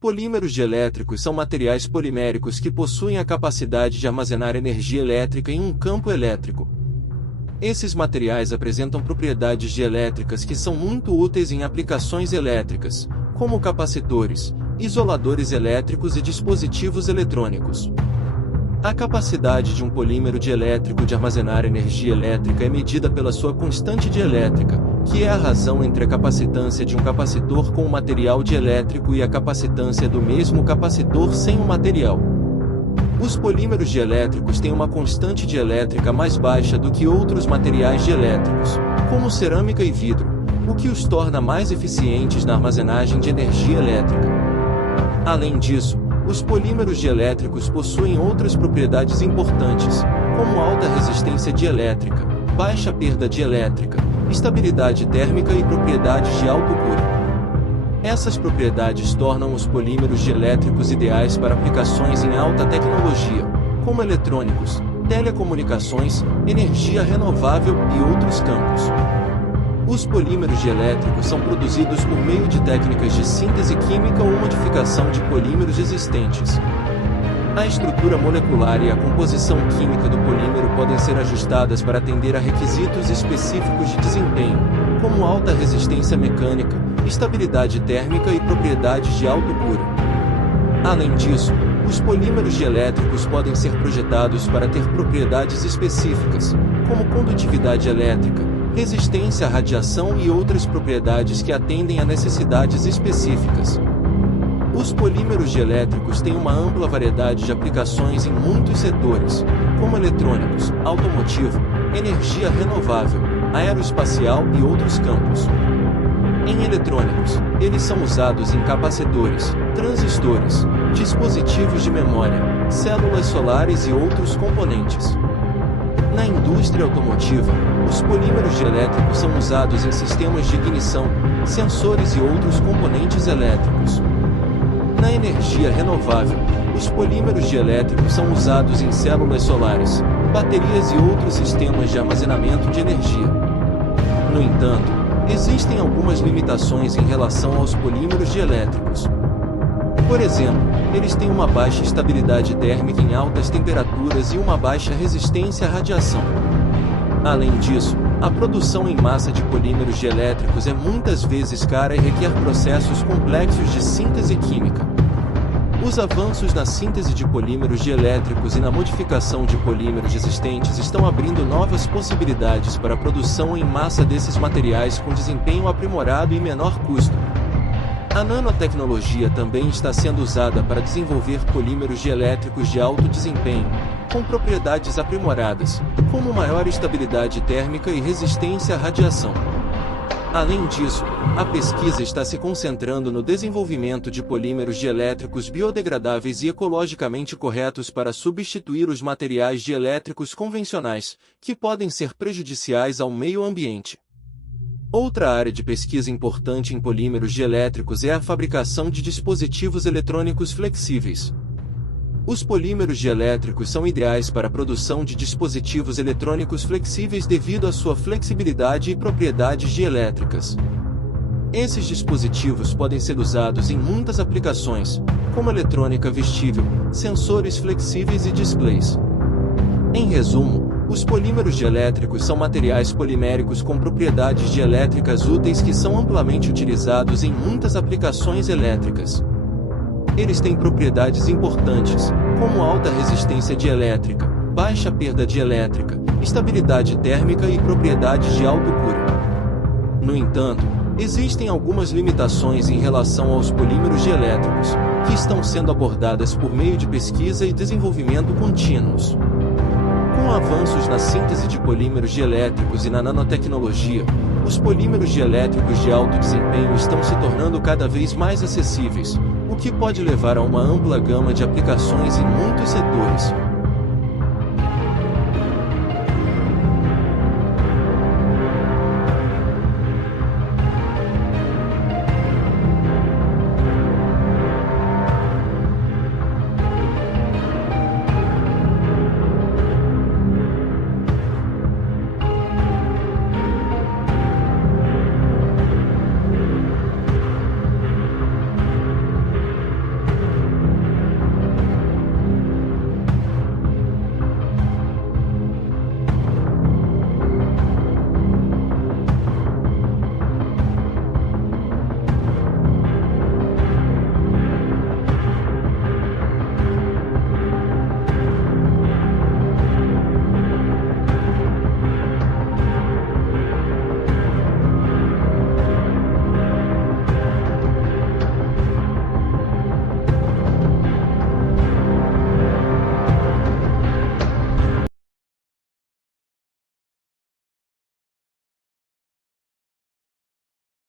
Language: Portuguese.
Polímeros dielétricos são materiais poliméricos que possuem a capacidade de armazenar energia elétrica em um campo elétrico. Esses materiais apresentam propriedades dielétricas que são muito úteis em aplicações elétricas, como capacitores, isoladores elétricos e dispositivos eletrônicos. A capacidade de um polímero dielétrico de armazenar energia elétrica é medida pela sua constante dielétrica, que é a razão entre a capacitância de um capacitor com o material dielétrico e a capacitância do mesmo capacitor sem o material. Os polímeros dielétricos têm uma constante dielétrica mais baixa do que outros materiais dielétricos, como cerâmica e vidro, o que os torna mais eficientes na armazenagem de energia elétrica. Além disso, os polímeros dielétricos possuem outras propriedades importantes, como alta resistência dielétrica, baixa perda dielétrica, estabilidade térmica e propriedades de alto curo. Essas propriedades tornam os polímeros dielétricos ideais para aplicações em alta tecnologia, como eletrônicos, telecomunicações, energia renovável e outros campos. Os polímeros dielétricos são produzidos por meio de técnicas de síntese química ou modificação de polímeros existentes. A estrutura molecular e a composição química do polímero podem ser ajustadas para atender a requisitos específicos de desempenho, como alta resistência mecânica, estabilidade térmica e propriedades de alto curo. Além disso, os polímeros dielétricos podem ser projetados para ter propriedades específicas, como condutividade elétrica, resistência à radiação e outras propriedades que atendem a necessidades específicas. Os polímeros dielétricos têm uma ampla variedade de aplicações em muitos setores, como eletrônicos, automotivo, energia renovável, aeroespacial e outros campos. Em eletrônicos, eles são usados em capacitores, transistores, dispositivos de memória, células solares e outros componentes. Na indústria automotiva, os polímeros dielétricos são usados em sistemas de ignição, sensores e outros componentes elétricos. Na energia renovável, os polímeros dielétricos são usados em células solares, baterias e outros sistemas de armazenamento de energia. No entanto, existem algumas limitações em relação aos polímeros dielétricos. Por exemplo, eles têm uma baixa estabilidade térmica em altas temperaturas e uma baixa resistência à radiação. Além disso, a produção em massa de polímeros dielétricos é muitas vezes cara e requer processos complexos de síntese química. Os avanços na síntese de polímeros dielétricos e na modificação de polímeros existentes estão abrindo novas possibilidades para a produção em massa desses materiais com desempenho aprimorado e menor custo. A nanotecnologia também está sendo usada para desenvolver polímeros dielétricos de alto desempenho, com propriedades aprimoradas, como maior estabilidade térmica e resistência à radiação. Além disso, a pesquisa está se concentrando no desenvolvimento de polímeros dielétricos biodegradáveis e ecologicamente corretos para substituir os materiais dielétricos convencionais, que podem ser prejudiciais ao meio ambiente. Outra área de pesquisa importante em polímeros dielétricos é a fabricação de dispositivos eletrônicos flexíveis. Os polímeros dielétricos são ideais para a produção de dispositivos eletrônicos flexíveis devido à sua flexibilidade e propriedades dielétricas. Esses dispositivos podem ser usados em muitas aplicações, como eletrônica vestível, sensores flexíveis e displays. Em resumo, os polímeros dielétricos são materiais poliméricos com propriedades dielétricas úteis que são amplamente utilizados em muitas aplicações elétricas. Eles têm propriedades importantes, como alta resistência dielétrica, baixa perda dielétrica, estabilidade térmica e propriedades de alto curo. No entanto, existem algumas limitações em relação aos polímeros dielétricos, que estão sendo abordadas por meio de pesquisa e desenvolvimento contínuos. Com avanços na síntese de polímeros dielétricos e na nanotecnologia, os polímeros dielétricos de alto desempenho estão se tornando cada vez mais acessíveis, o que pode levar a uma ampla gama de aplicações em muitos setores.